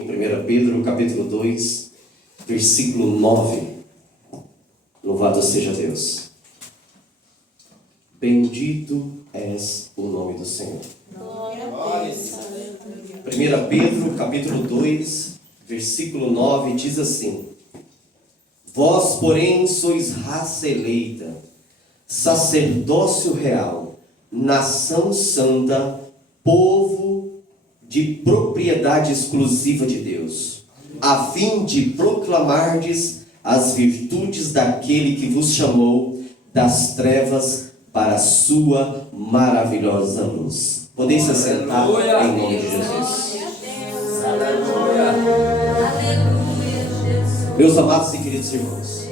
1 Pedro, capítulo 2, versículo 9. Louvado seja Deus. Bendito és o nome do Senhor. 1 Pedro, capítulo 2, versículo 9, diz assim: Vós, porém, sois raça eleita, sacerdócio real, nação santa, povo de propriedade exclusiva de Deus, a fim de proclamardes as virtudes daquele que vos chamou das trevas para a sua maravilhosa luz. Podem se assentar em nome de Jesus. Meus amados e queridos irmãos,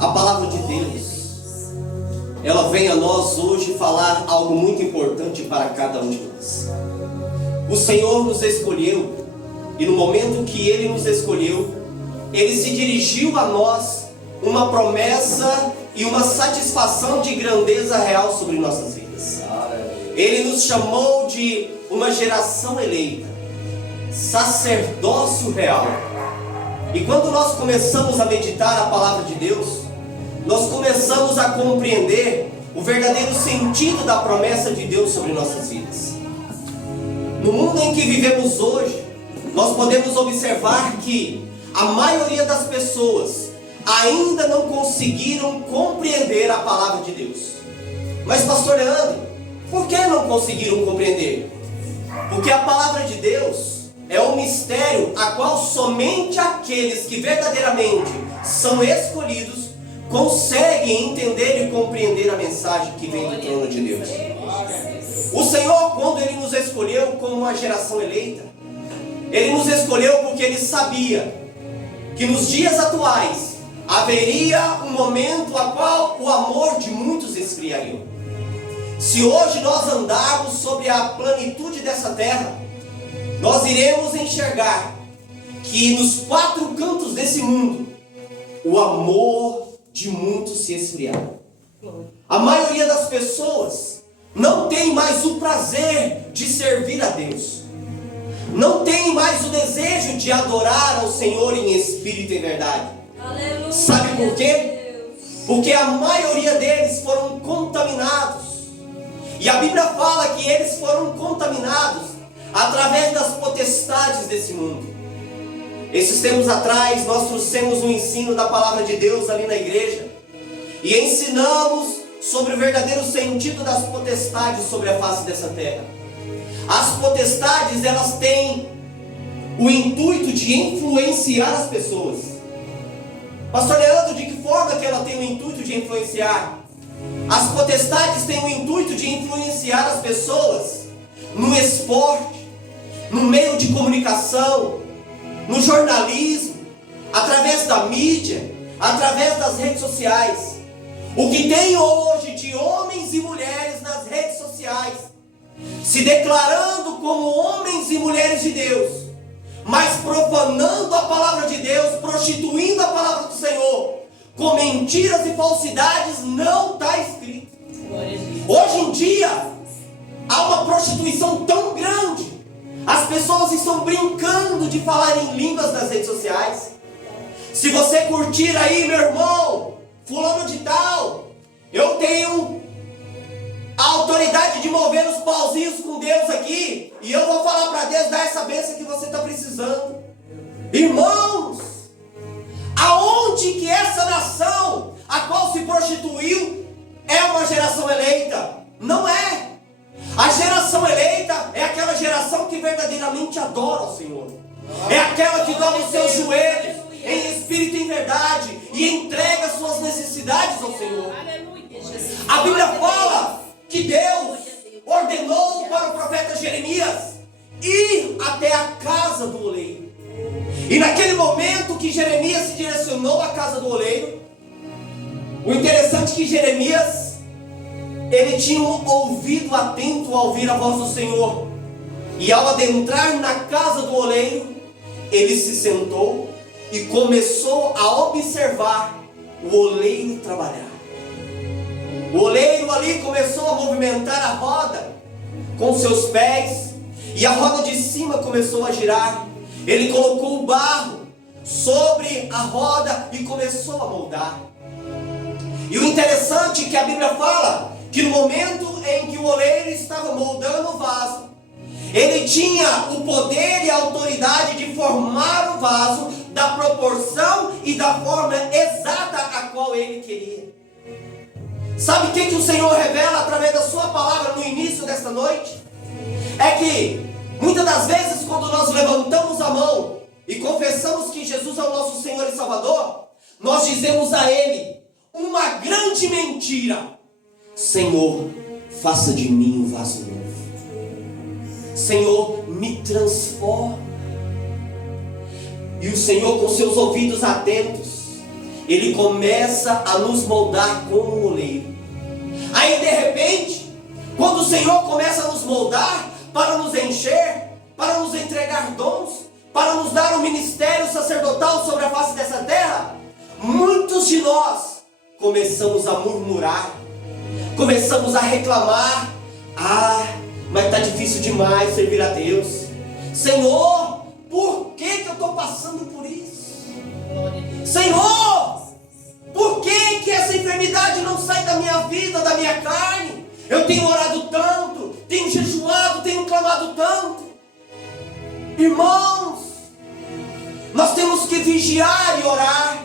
a palavra de Deus, ela vem a nós hoje falar algo muito importante para cada um de nós. O Senhor nos escolheu, e no momento que Ele nos escolheu, Ele se dirigiu a nós uma promessa e uma satisfação de grandeza real sobre nossas vidas. Ele nos chamou de uma geração eleita, sacerdócio real. E quando nós começamos a meditar a palavra de Deus, nós começamos a compreender o verdadeiro sentido da promessa de Deus sobre nossas vidas. No mundo em que vivemos hoje, nós podemos observar que a maioria das pessoas ainda não conseguiram compreender a palavra de Deus. Mas, pastor Leandro, por que não conseguiram compreender? Porque a palavra de Deus é um mistério a qual somente aqueles que verdadeiramente são escolhidos conseguem entender e compreender a mensagem que vem do trono de Deus. O Senhor, quando Ele nos escolheu como uma geração eleita, Ele nos escolheu porque Ele sabia que nos dias atuais haveria um momento a qual o amor de muitos esfriaria. Se hoje nós andarmos sobre a plenitude dessa terra, nós iremos enxergar que nos quatro cantos desse mundo, o amor de muitos se esfriará. A maioria das pessoas não tem mais o prazer de servir a Deus, não tem mais o desejo de adorar ao Senhor em espírito e verdade. Aleluia. Sabe por quê? Porque a maioria deles foram contaminados, e a Bíblia fala que eles foram contaminados através das potestades desse mundo. Esses tempos atrás nós trouxemos um ensino da palavra de Deus ali na igreja, e ensinamos sobre o verdadeiro sentido das potestades sobre a face dessa terra. As potestades, elas têm o intuito de influenciar as pessoas. Pastor Leandro, de que forma que ela tem o intuito de influenciar? As potestades têm o intuito de influenciar as pessoas no esporte, no meio de comunicação, no jornalismo, através da mídia, através das redes sociais. O que tem hoje de homens e mulheres nas redes sociais, se declarando como homens e mulheres de Deus, mas profanando a palavra de Deus, prostituindo a palavra do Senhor, com mentiras e falsidades, não está escrito. Hoje em dia, há uma prostituição tão grande, as pessoas estão brincando de falar em línguas nas redes sociais. Se você curtir aí, meu irmão, fulano de tal, eu tenho a autoridade de mover os pauzinhos com Deus aqui, e eu vou falar para Deus dar essa bênção que você está precisando. Irmãos, aonde que essa nação, a qual se prostituiu, é uma geração eleita? Não é. A geração eleita é aquela geração que verdadeiramente adora o Senhor. É aquela que dobra os seus joelhos em espírito e em verdade e entrega suas necessidades ao Senhor. A Bíblia fala que Deus ordenou para o profeta Jeremias ir até a casa do oleiro. E naquele momento que Jeremias se direcionou à casa do oleiro, o interessante é que Jeremias, ele tinha um ouvido atento ao ouvir a voz do Senhor. E ao adentrar na casa do oleiro, ele se sentou e começou a observar o oleiro trabalhar. O oleiro ali começou a movimentar a roda com seus pés, E a roda de cima começou a girar. Ele colocou o barro sobre a roda e começou a moldar. E o interessante é que a Bíblia fala que no momento em que o oleiro estava moldando o vaso, ele tinha o poder e a autoridade de formar o vaso da proporção e da forma exata a qual ele queria. Sabe o que o Senhor revela através da sua palavra no início desta noite? É que muitas das vezes quando nós levantamos a mão e confessamos que Jesus é o nosso Senhor e Salvador, nós dizemos a Ele uma grande mentira: Senhor, faça de mim um vaso novo. Senhor, me transforma. E o Senhor, com seus ouvidos atentos, Ele começa a nos moldar como um oleiro. Aí de repente, quando o Senhor começa a nos moldar, para nos encher, para nos entregar dons, para nos dar um ministério sacerdotal sobre a face dessa terra, muitos de nós começamos a murmurar, começamos a reclamar: mas está difícil demais servir a Deus. Senhor, por que eu estou passando por isso? Senhor, por que essa enfermidade não sai da minha vida, da minha carne? Eu tenho orado tanto, tenho jejuado, tenho clamado tanto. Irmãos, nós temos que vigiar e orar.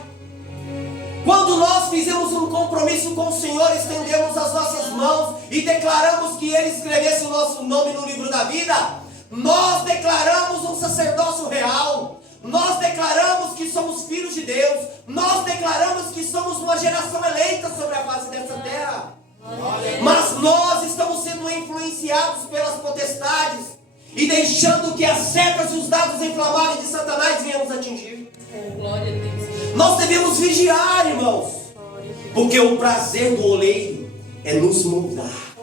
Quando nós fizemos um compromisso com o Senhor, estendemos as nossas mãos e declaramos que Ele escrevesse o nosso nome no livro da vida, nós declaramos um sacerdócio real. Nós declaramos que somos filhos de Deus. Nós declaramos que somos uma geração eleita sobre a face dessa terra. Mas nós estamos sendo influenciados pelas potestades e deixando que as setas e os dados inflamáveis de Satanás venham nos atingir. Glória a Deus. Nós devemos vigiar, irmãos, porque o prazer do oleiro é nos moldar.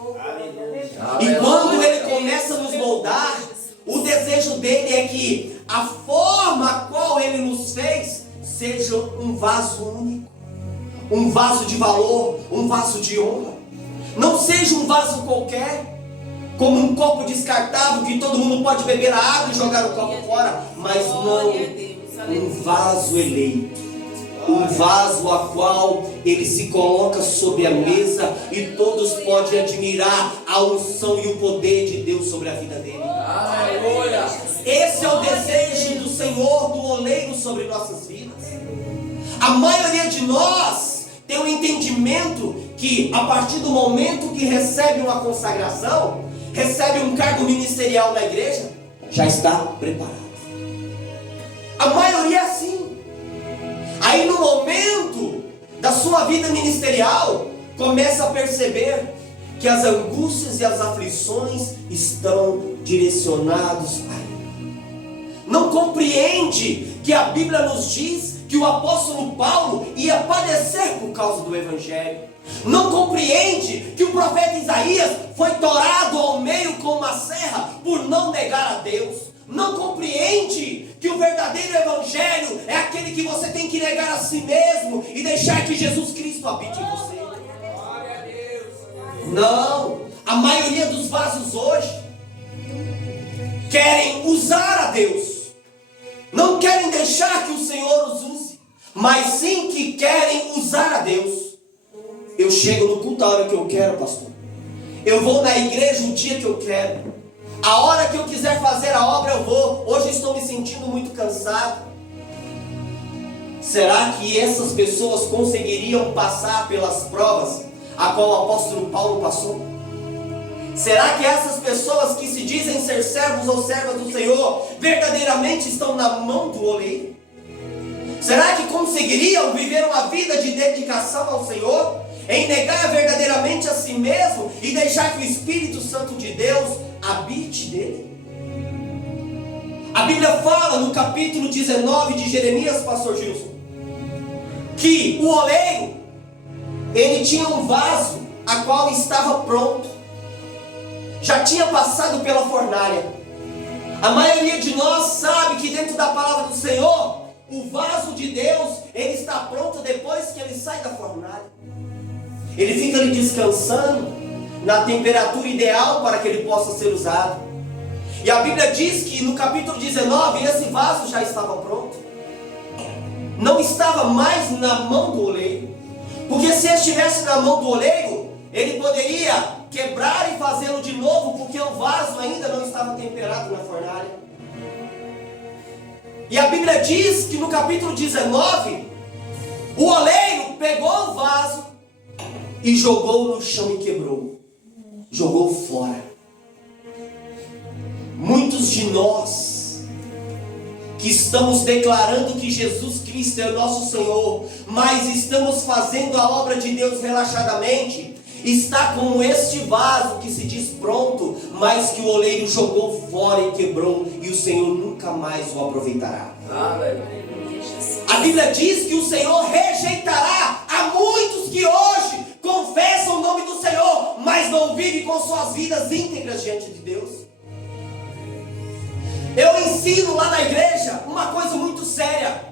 E quando ele começa a nos moldar, o desejo dele é que a forma a qual ele nos fez seja um vaso único, um vaso de valor, um vaso de honra. Não seja um vaso qualquer, como um copo descartável que todo mundo pode beber a água e jogar o copo fora, mas não, um vaso eleito, um vaso a qual ele se coloca sobre a mesa e todos podem admirar a unção e o poder de Deus sobre a vida dele. Aleluia. Esse é o desejo do Senhor, do oleiro sobre nossas vidas. A maioria de nós tem um entendimento que a partir do momento que recebe uma consagração, recebe um cargo ministerial na igreja, já está preparado. A maioria é assim. Aí no momento da sua vida ministerial, começa a perceber que as angústias e as aflições estão direcionados a ele. Não compreende que a Bíblia nos diz que o apóstolo Paulo ia padecer por causa do Evangelho. Não compreende que o profeta Isaías foi torado ao meio com uma serra por não negar a Deus. Não compreende que o verdadeiro Evangelho é aquele que você tem que negar a si mesmo e deixar que Jesus Cristo habite em você. Não, a maioria dos vasos hoje querem usar a Deus, não querem deixar que o Senhor os use, mas sim que querem usar a Deus. Eu chego no culto a hora que eu quero, pastor. Eu vou na igreja o dia que eu quero. A hora que eu quiser fazer a obra eu vou. Hoje estou me sentindo muito cansado. Será que essas pessoas conseguiriam passar pelas provas a qual o apóstolo Paulo passou? Será que essas pessoas que se dizem ser servos ou servas do Senhor verdadeiramente estão na mão do oleiro? Será que conseguiriam viver uma vida de dedicação ao Senhor, em negar verdadeiramente a si mesmo e deixar que o Espírito Santo de Deus habite dele? A Bíblia fala no capítulo 19 de Jeremias, pastor Gilson, que o oleiro, ele tinha um vaso a qual estava pronto, já tinha passado pela fornalha. A maioria de nós sabe que dentro da palavra do Senhor, o vaso de Deus, ele está pronto depois que ele sai da fornalha. Ele fica ali descansando na temperatura ideal para que ele possa ser usado. E a Bíblia diz que no capítulo 19, esse vaso já estava pronto. Não estava mais na mão do oleiro. Porque se estivesse na mão do oleiro, ele poderia quebrar e fazê-lo de novo, porque o vaso ainda não estava temperado na fornalha. E a Bíblia diz que no capítulo 19, o oleiro pegou o vaso e jogou no chão e quebrou. Jogou fora. Muitos de nós que estamos declarando que Jesus Cristo é o nosso Senhor, mas estamos fazendo a obra de Deus relaxadamente, está como este vaso que se diz pronto, mas que o oleiro jogou fora e quebrou, e o Senhor nunca mais o aproveitará. A Bíblia diz que o Senhor rejeitará a muitos que hoje confessam o nome do Senhor, mas não vivem com suas vidas íntegras diante de Deus. Eu ensino lá na igreja uma coisa muito séria.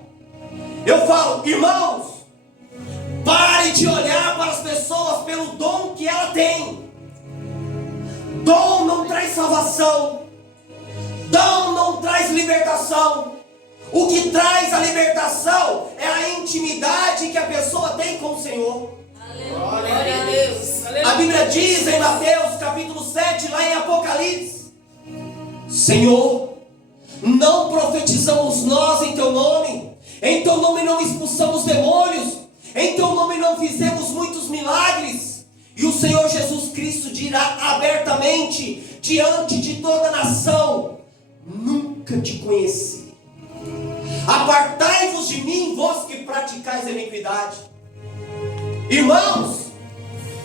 Eu falo, irmãos, pare de olhar para as pessoas pelo dom que ela tem. Dom não traz salvação. Dom não traz libertação. O que traz a libertação é a intimidade que a pessoa tem com o Senhor. Glória a Deus. A Bíblia diz em Mateus capítulo 7, lá em Apocalipse: Senhor, não profetizamos nós em teu nome não expulsamos demônios, em teu nome não fizemos muitos milagres. E o Senhor Jesus Cristo dirá abertamente diante de toda a nação: nunca te conheci. Apartai-vos de mim, vós que praticais a iniquidade. Irmãos,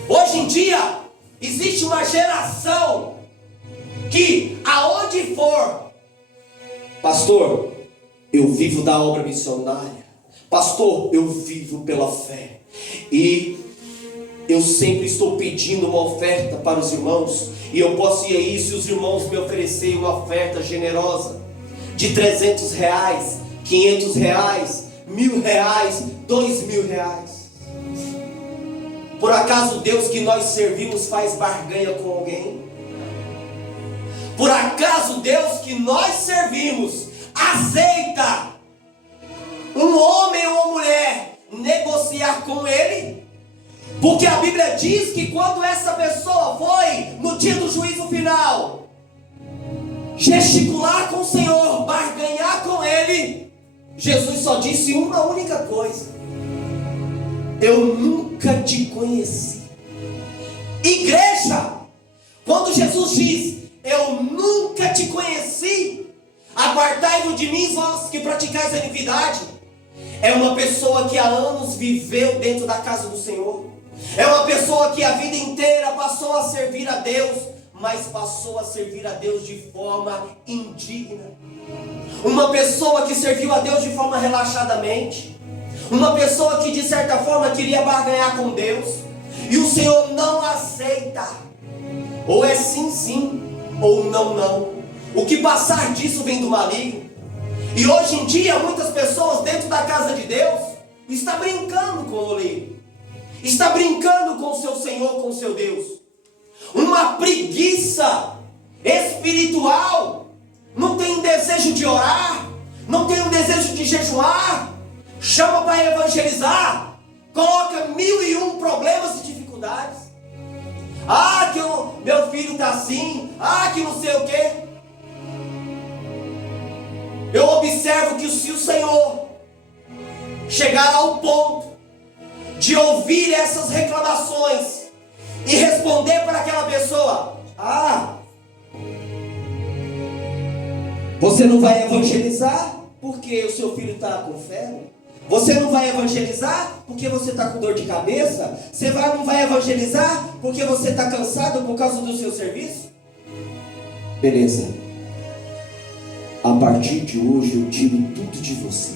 hoje em dia existe uma geração que aonde for, pastor, eu vivo da obra missionária, pastor, eu vivo pela fé, e eu sempre estou pedindo uma oferta para os irmãos, e eu posso ir aí se os irmãos me oferecerem uma oferta generosa de R$300, R$500, R$1.000, R$2.000. Por acaso Deus que nós servimos faz barganha com alguém? Por acaso Deus que nós servimos aceita um homem ou uma mulher negociar com ele? Porque a Bíblia diz que quando essa pessoa foi no dia do juízo final gesticular com o Senhor, barganhar com ele, Jesus só disse uma única coisa: eu nunca te conheci. Igreja, quando Jesus diz eu nunca te conheci, apartai-vos de mim, vós que praticais a iniquidade, é uma pessoa que há anos viveu dentro da casa do Senhor, é uma pessoa que a vida inteira passou a servir a Deus, mas passou a servir a Deus de forma indigna, uma pessoa que serviu a Deus de forma relaxadamente, uma pessoa que de certa forma queria barganhar com Deus, e o Senhor não aceita. Ou é sim, sim, ou não, não. O que passar disso vem do maligno. E hoje em dia muitas pessoas dentro da casa de Deus estão brincando com o oleiro, está brincando com o seu Senhor, com o seu Deus. Uma preguiça espiritual, não tem um desejo de orar, não tem um desejo de jejuar, chama para evangelizar, coloca 1001 problemas e dificuldades. Ah, que o meu filho está assim, ah, que não sei o quê. Eu observo que se o Senhor chegar ao ponto de ouvir essas reclamações e responder para aquela pessoa: ah, você não vai evangelizar porque o seu filho está com febre? Você não vai evangelizar porque você está com dor de cabeça? Você não vai evangelizar porque você está cansado por causa do seu serviço? Beleza. A partir de hoje eu tiro tudo de você.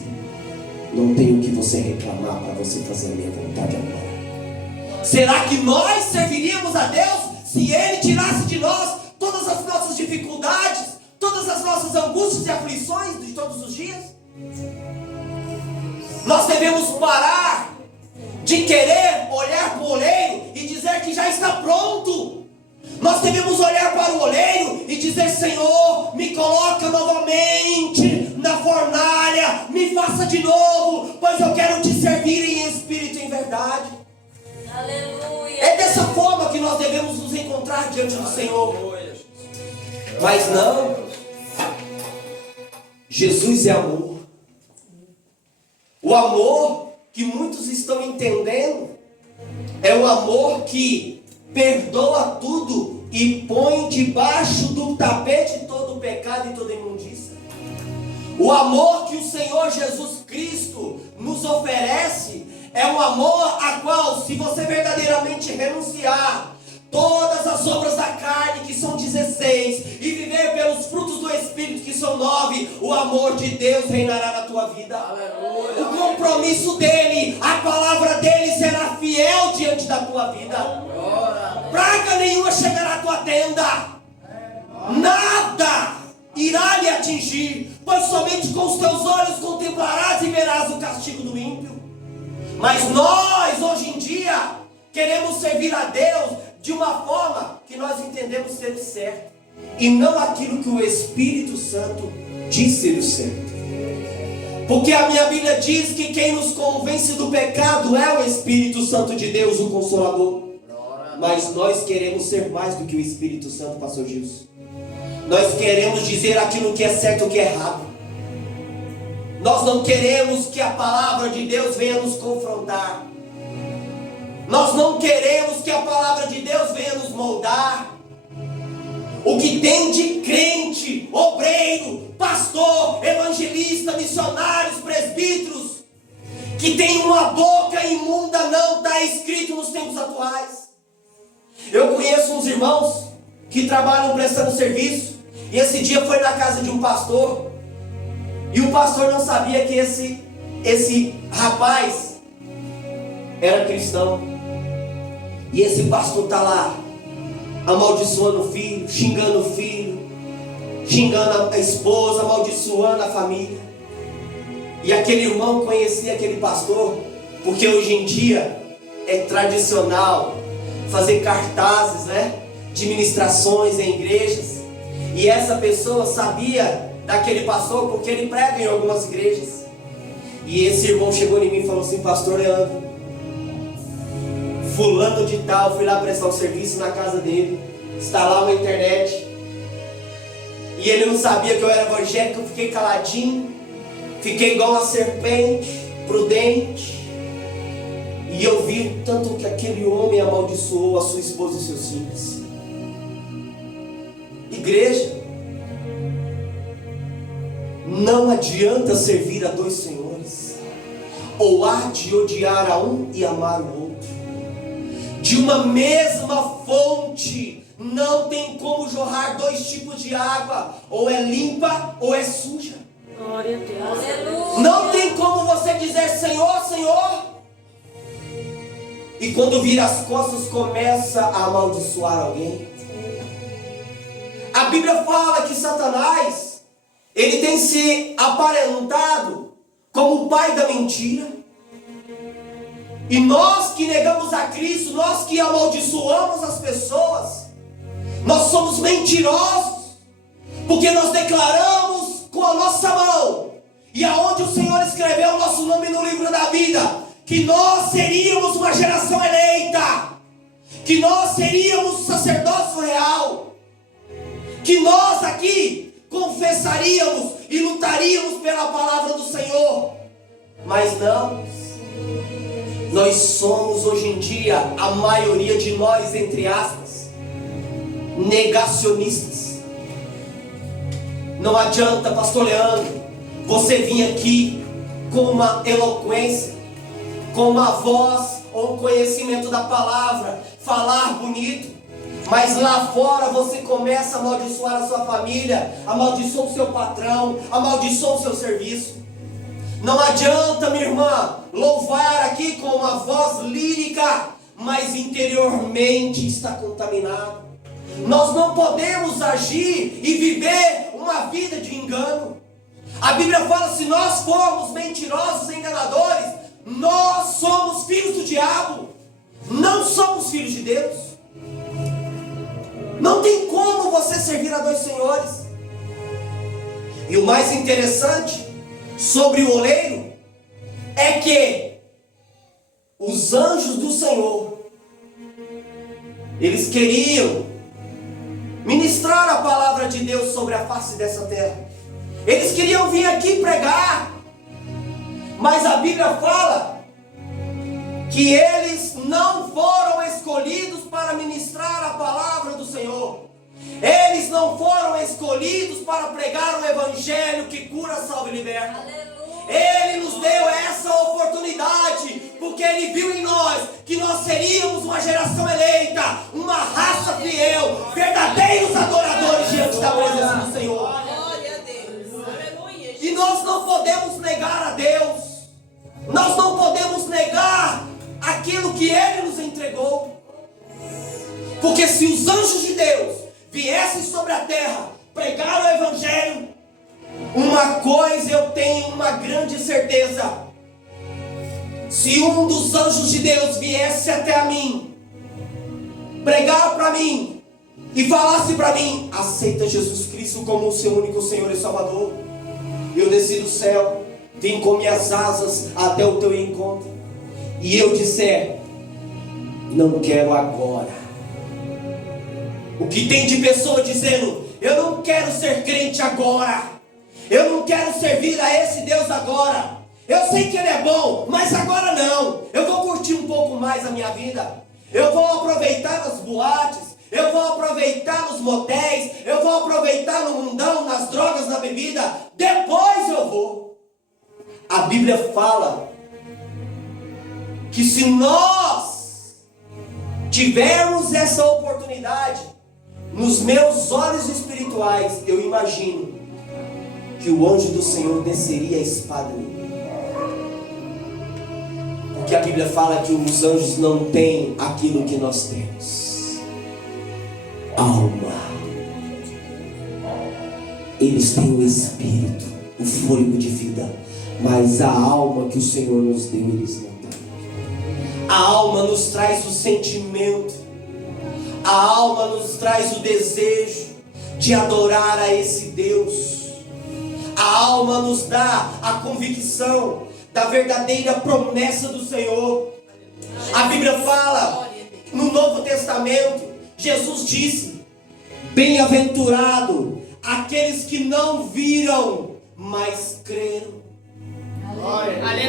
Não tenho o que você reclamar para você fazer a minha vontade agora. Será que nós serviríamos a Deus se Ele tirasse de nós todas as nossas dificuldades, todas as nossas angústias e aflições de todos os dias? Nós devemos parar de querer olhar para o oleiro e dizer que já está pronto. Nós devemos olhar para o oleiro e dizer: Senhor, me coloca novamente na fornalha, me faça de novo, pois eu quero te servir em espírito e em verdade. Aleluia. É dessa forma que nós devemos nos encontrar diante do Senhor. Mas não, Jesus é amor. O amor que muitos estão entendendo é o amor que perdoa tudo e põe debaixo do tapete todo o pecado e toda imundícia. O amor que o Senhor Jesus Cristo nos oferece é um amor a qual, se você verdadeiramente renunciar todas as obras da carne, que são 16, e viver pelos frutos do Espírito, que são 9, o amor de Deus reinará na tua vida. Aleluia. O compromisso dele, a palavra dele será fiel diante da tua vida. Praga nenhuma chegará à tua tenda, nada irá lhe atingir, pois somente com os teus olhos contemplarás e verás o castigo do ímpio. Mas nós, hoje em dia, queremos servir a Deus de uma forma que nós entendemos ser o certo, e não aquilo que o Espírito Santo diz ser o certo. Porque a minha Bíblia diz que quem nos convence do pecado é o Espírito Santo de Deus, o Consolador. Mas nós queremos ser mais do que o Espírito Santo, pastor Gilson. Nós queremos dizer aquilo que é certo e o que é errado. Nós não queremos que a palavra de Deus venha nos confrontar. Nós não queremos que a palavra de Deus venha nos moldar. O que tem de crente, obreiro, pastor, evangelista, missionários, presbíteros, que tem uma boca imunda, não está escrito nos tempos atuais. Eu conheço uns irmãos que trabalham prestando serviço, e esse dia foi na casa de um pastor, e o pastor não sabia que esse rapaz era cristão. E esse pastor está lá, amaldiçoando o filho, xingando o filho, xingando a esposa, amaldiçoando a família. E aquele irmão conhecia aquele pastor, porque hoje em dia é tradicional fazer cartazes, de ministrações em igrejas. E essa pessoa sabia daquele pastor porque ele prega em algumas igrejas. E esse irmão chegou em mim e falou assim: pastor Leandro, fulano de tal, fui lá prestar um serviço na casa dele, está lá na internet, e ele não sabia que eu era evangélico. Eu fiquei caladinho, fiquei igual uma serpente, prudente, e eu vi o tanto que aquele homem amaldiçoou a sua esposa e seus filhos. Igreja, não adianta servir a dois senhores, ou há de odiar a um e amar o outro. De uma mesma fonte não tem como jorrar dois tipos de água, ou é limpa ou é suja. Glória a Deus. Aleluia. Não tem como você dizer Senhor, Senhor, e quando vira as costas começa a amaldiçoar alguém. A Bíblia fala que Satanás, ele tem se aparentado como o pai da mentira. E nós que negamos a Cristo, nós que amaldiçoamos as pessoas, nós somos mentirosos, porque nós declaramos com a nossa mão, e aonde o Senhor escreveu o nosso nome no livro da vida, que nós seríamos uma geração eleita, que nós seríamos sacerdócio real, que nós aqui confessaríamos e lutaríamos pela palavra do Senhor. Mas não, nós somos hoje em dia, a maioria de nós, entre aspas, negacionistas. Não adianta, pastor Leandro, você vir aqui com uma eloquência, com uma voz ou um conhecimento da palavra, falar bonito, mas lá fora você começa a amaldiçoar a sua família, amaldiçoa o seu patrão, amaldiçoa o seu serviço. Não adianta, minha irmã, louvar aqui com uma voz lírica, mas interiormente está contaminado. Nós não podemos agir e viver uma vida de engano. A Bíblia fala: se nós formos mentirosos, enganadores, nós somos filhos do diabo, não somos filhos de Deus. Não tem como você servir a dois senhores. E o mais interessante sobre o oleiro é que os anjos do Senhor, eles queriam ministrar a palavra de Deus sobre a face dessa terra. Eles queriam vir aqui pregar, mas a Bíblia fala que eles não foram escolhidos para ministrar a palavra do Senhor. Eles não foram escolhidos para pregar o evangelho que cura, salva e liberta. Ele nos deu essa oportunidade, porque Ele viu em nós que nós seríamos uma geração eleita, uma raça fiel, verdadeiros adoradores diante da presença do Senhor. E nós não podemos negar a Deus, nós não podemos negar aquilo que Ele nos entregou, porque se os anjos de Deus viessem sobre a terra pregar o evangelho, uma coisa eu tenho uma grande certeza: se um dos anjos de Deus viesse até a mim, pregar para mim e falasse para mim: aceita Jesus Cristo como o seu único Senhor e Salvador, eu desci do céu, vim com minhas asas até o teu encontro, e eu disser: não quero agora. O que tem de pessoa dizendo: eu não quero ser crente agora, eu não quero servir a esse Deus agora, eu sei que Ele é bom, mas agora não, eu vou curtir um pouco mais a minha vida, eu vou aproveitar nas boates, eu vou aproveitar nos motéis, eu vou aproveitar no mundão, nas drogas, na bebida, depois eu vou. A Bíblia fala que se nós tivermos essa oportunidade, nos meus olhos espirituais, eu imagino que o anjo do Senhor desceria a espada em mim. Porque a Bíblia fala que os anjos não têm aquilo que nós temos: alma. Eles têm o espírito, o fôlego de vida, mas a alma que o Senhor nos deu, eles não têm. A alma nos traz o sentimento, a alma nos traz o desejo de adorar a esse Deus. A alma nos dá a convicção da verdadeira promessa do Senhor. A Bíblia fala, no Novo Testamento, Jesus disse: bem-aventurado aqueles que não viram, mas creram.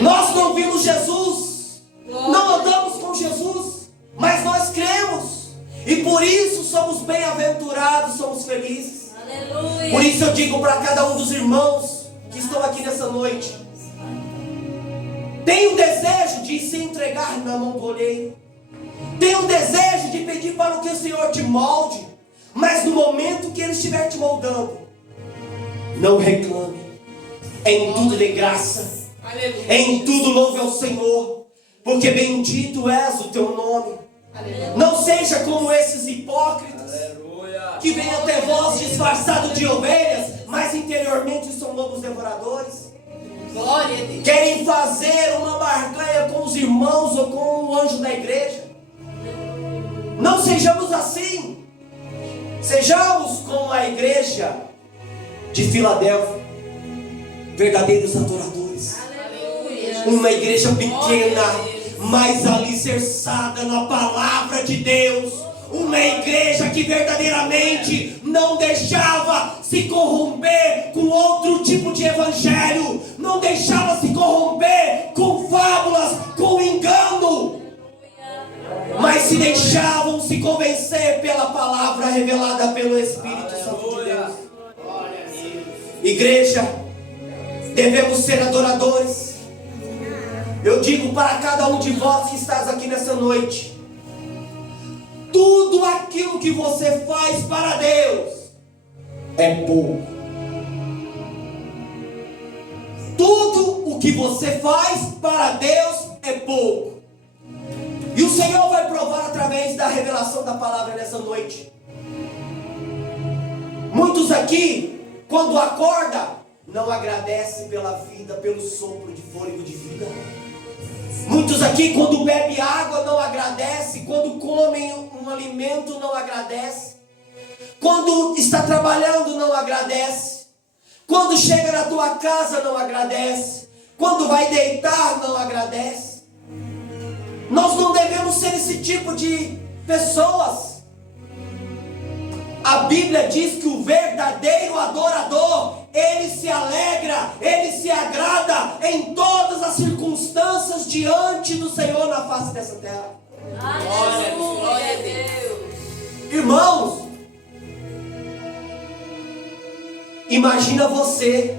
Nós não vimos Jesus, não andamos com Jesus, mas nós cremos. E por isso somos bem-aventurados, somos felizes. Aleluia. Por isso eu digo para cada um dos irmãos que estão aqui nessa noite: tem um desejo de se entregar na mão do oleiro, tem um desejo de pedir para que o Senhor te molde, mas no momento que Ele estiver te moldando, não reclame, em tudo dê graça, em tudo louve ao Senhor, porque bendito és o teu nome. Não seja como esses hipócritas que vêm até vós disfarçados de ovelhas, mas interiormente são lobos devoradores. Querem fazer uma barganha com os irmãos ou com o anjo da igreja. Não sejamos assim. Sejamos como a igreja de Filadélfia, verdadeiros adoradores. Uma igreja pequena, mas alicerçada na palavra de Deus. Uma igreja que verdadeiramente não deixava se corromper com outro tipo de evangelho, não deixava se corromper com fábulas, com engano, mas se deixavam se convencer pela palavra revelada pelo Espírito Santo de Deus. Igreja, devemos ser adoradores. Eu digo para cada um de vós que estás aqui nessa noite: tudo aquilo que você faz para Deus é pouco. Tudo o que você faz para Deus é pouco. E o Senhor vai provar através da revelação da palavra nessa noite. Muitos aqui, quando acorda, não agradece pela vida, pelo sopro de fôlego de vida. Muitos aqui, quando bebe água, não agradece. Quando comem um alimento, não agradece. Quando está trabalhando, não agradece. Quando chega na tua casa, não agradece. Quando vai deitar, não agradece. Nós não devemos ser esse tipo de pessoas. A Bíblia diz que o verdadeiro adorador, ele se alegra, ele se agrada em todas as circunstâncias diante do Senhor na face dessa terra. Glória a Deus. Irmãos, imagina você.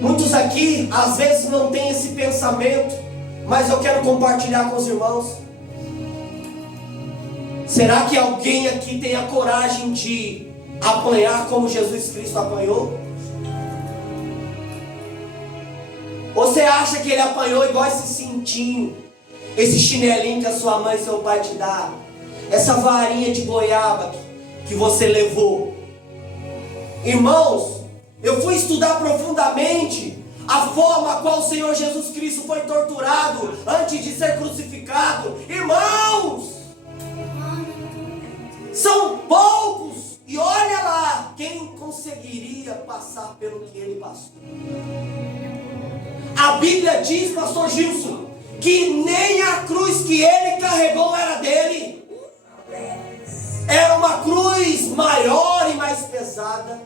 Muitos aqui às vezes não têm esse pensamento, mas eu quero compartilhar com os irmãos. Será que alguém aqui tem a coragem de apanhar como Jesus Cristo apanhou? Ou você acha que ele apanhou igual esse cintinho, esse chinelinho que a sua mãe e seu pai te dá, essa varinha de goiaba que você levou? Irmãos, eu fui estudar profundamente a forma a qual o Senhor Jesus Cristo foi torturado antes de ser crucificado. Irmãos, são poucos, e olha lá, quem conseguiria passar pelo que ele passou. A Bíblia diz, pastor Gilson, que nem a cruz que ele carregou era dele. Era uma cruz maior e mais pesada,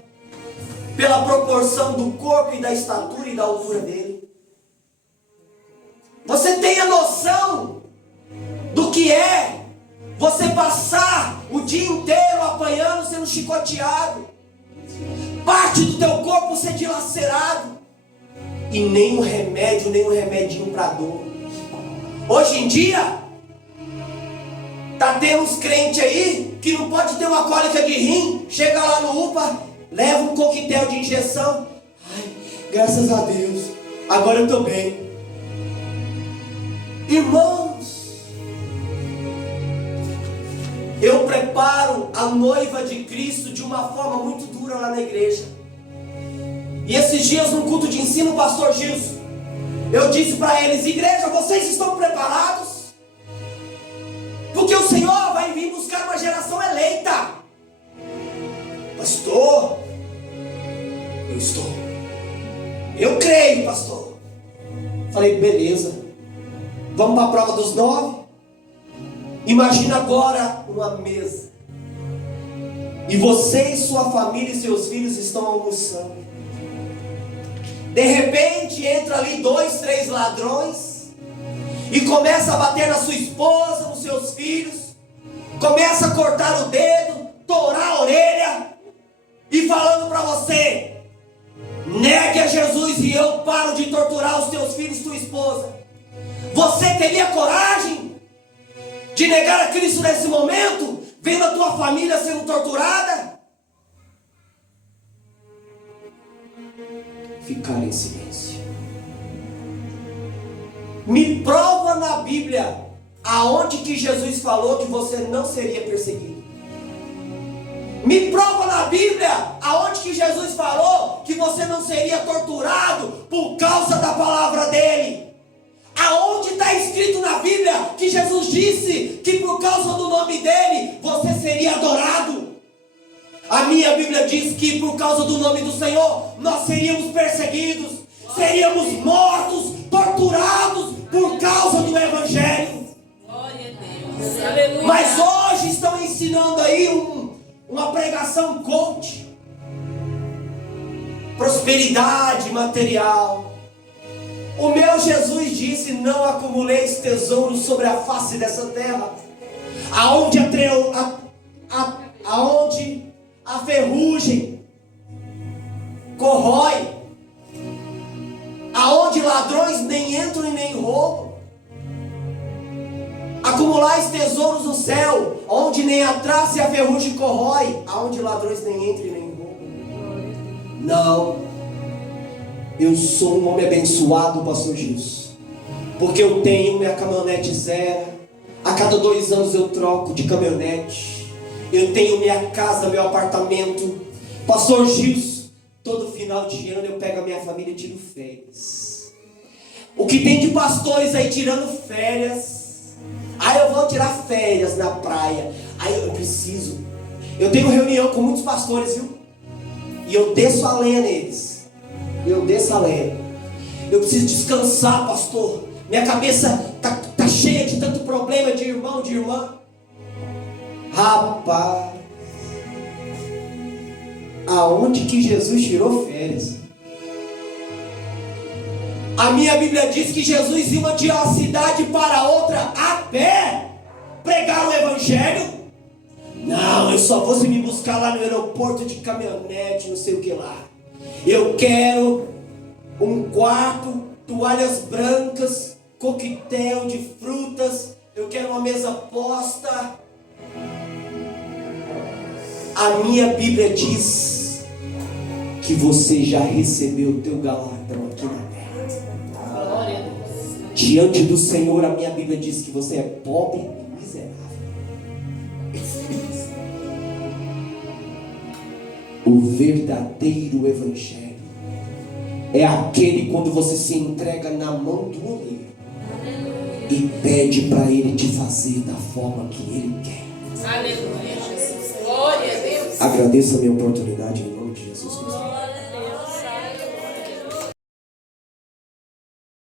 pela proporção do corpo e da estatura e da altura dele. Você tem a noção do que é você passar o dia inteiro apanhando, sendo chicoteado, parte do teu corpo ser dilacerado, e nem um remédio, nem um remedinho para dor. Hoje em dia tá tendo uns crentes aí que não pode ter uma cólica de rim, chega lá no UPA, leva um coquetel de injeção. Ai, graças a Deus, agora eu estou bem. Irmãos, eu preparo a noiva de Cristo de uma forma muito dura lá na igreja. E esses dias no culto de ensino, o pastor Gilson, eu disse para eles: igreja, vocês estão preparados? Porque o Senhor vai vir buscar uma geração eleita. Pastor, eu estou. Eu creio, pastor. Falei, beleza. Vamos para a prova dos 9? Imagina agora uma mesa. E você e sua família e seus filhos estão almoçando. De repente entra ali 2, 3 ladrões e começa a bater na sua esposa, nos seus filhos. Começa a cortar o dedo, torar a orelha e falando para você: negue a Jesus e eu paro de torturar os teus filhos e tua esposa. Você teria coragem de negar a Cristo nesse momento, vendo a tua família sendo torturada? Ficar em silêncio. Me prova na Bíblia aonde que Jesus falou que você não seria perseguido. Me prova na Bíblia aonde que Jesus falou que você não seria torturado por causa da palavra dele. Aonde está escrito na Bíblia que Jesus disse que por causa do nome dele você seria adorado? A minha Bíblia diz que por causa do nome do Senhor nós seríamos perseguidos, seríamos mortos, torturados por causa do Evangelho. Glória a Deus. Mas hoje estão ensinando aí uma pregação coach, prosperidade material. O meu Jesus disse: não acumuleis tesouros sobre a face dessa terra, aonde a ferrugem corrói, aonde ladrões nem entram e nem roubam. Acumulais tesouros no céu, onde nem a traça e a ferrugem corrói, aonde ladrões nem entram e nem roubam. Não. Eu sou um homem abençoado, pastor Gilson, porque eu tenho minha caminhonete zero. A cada 2 anos eu troco de caminhonete. Eu tenho minha casa, meu apartamento. Pastor Gilson, todo final de ano eu pego a minha família e tiro férias. O que tem de pastores aí tirando férias? Aí eu vou tirar férias na praia. Aí eu preciso. Eu tenho reunião com muitos pastores, viu? E eu desço a lenha neles. Eu desço a lenha. Eu preciso descansar, pastor. Minha cabeça tá cheia de tanto problema de irmão, de irmã. Rapaz, aonde que Jesus tirou férias? A minha Bíblia diz que Jesus ia de uma cidade para outra a pé pregar o evangelho. Não, eu só vou se me buscar lá no aeroporto de caminhonete, não sei o que lá. Eu quero um quarto, toalhas brancas, coquetel de frutas. Eu quero uma mesa posta. A minha Bíblia diz que você já recebeu o teu galardão aqui na terra. Glória a Deus. Diante do Senhor, a minha Bíblia diz que você é pobre e miserável. O verdadeiro evangelho é aquele quando você se entrega na mão do oleiro e pede para ele te fazer da forma que ele quer. Aleluia, Jesus. Glória a Deus. Agradeço a minha oportunidade em nome de Jesus Cristo.